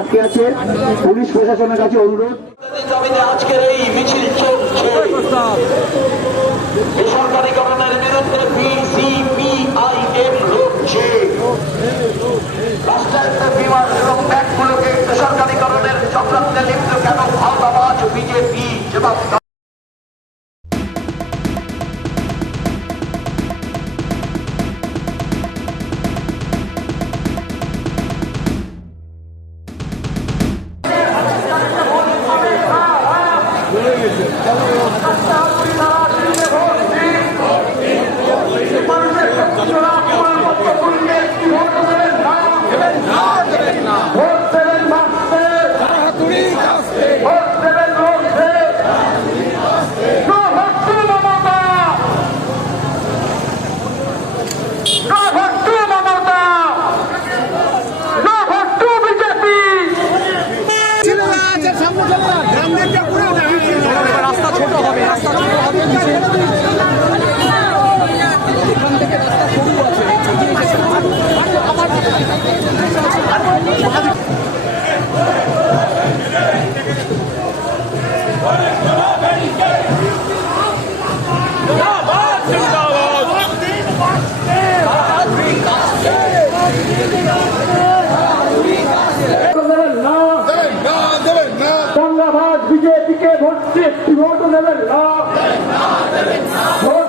আটকে আছে। পুলিশ প্রশাসনের কাছে অনুরোধ। আজকের এই মিছিল চলছে। বেসরকারীকরণের রাস্তা ছোট রাস্তা ছোট থেকে রাস্তা সরু ভোট দেবেন না ভোট দেবেন মাসে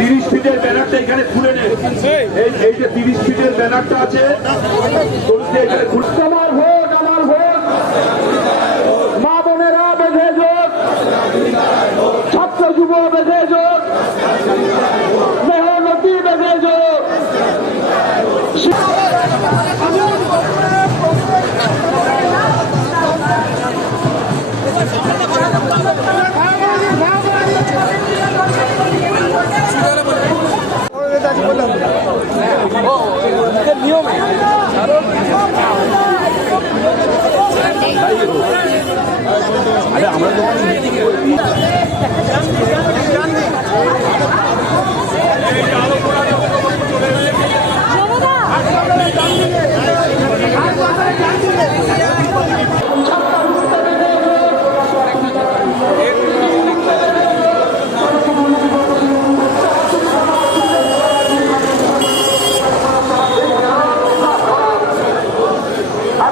তিরিশ ফিটের ব্যানারটা এখানে খুলে নে এই যে তিরিশ ফিটের ব্যানারটা আছে এখানে খুলে আমার ভোট আমার ভোট মা বোনেরা বেঁধে জোট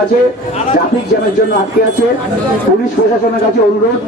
কাছে ট্রাফিক জ্যামের জন্য আটকে আছে। পুলিশ প্রশাসনের কাছে অনুরোধ।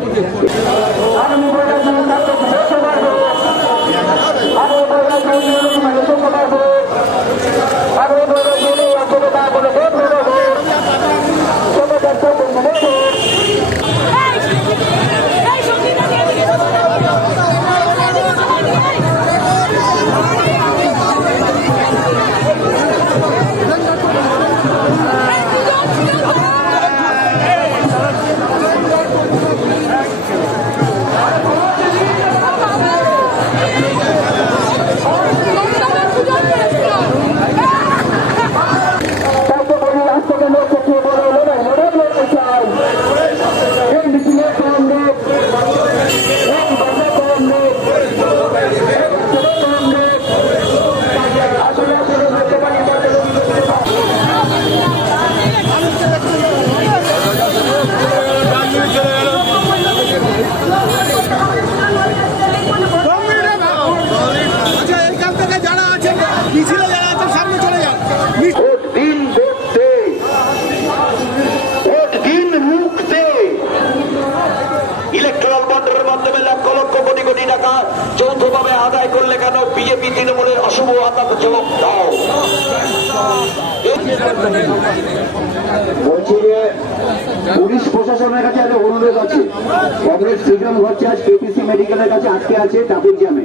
টাকা যৌথভাবে আদায় করলে কেন বিজেপি তৃণমূলের অশুভ আতাপ জবাব দাও। বলছি যে পুলিশ প্রশাসনের কাছে একটা অনুরোধ আছে। কংগ্রেস সৃজন হচ্ছে আজ কেপিসি মেডিকেলের কাছে আটকে আছে ট্রাফিক জ্যামে।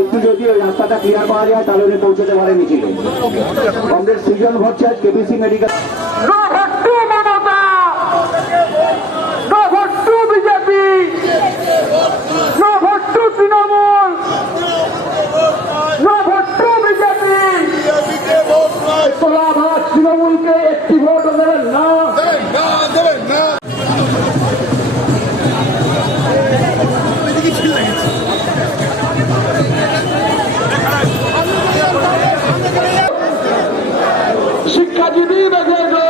একটু যদি ওই রাস্তাটা ক্লিয়ার পাওয়া যায় তাহলে উনি পৌঁছতে পারে মিছিলে কংগ্রেস সৃজন হচ্ছে আজ কেপিসি মেডিকেল তৃণমূলকে একটি ভোট দেবেন না। শিক্ষাজীবী বেঁধে লোক সাধারণ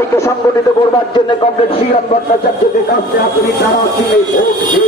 লড়াইকে সংগঠিত করবার জন্য কংগ্রেস শ্রীরাম ভট্টাচার্যকে কাছে আপনি তারা ভোট দিয়ে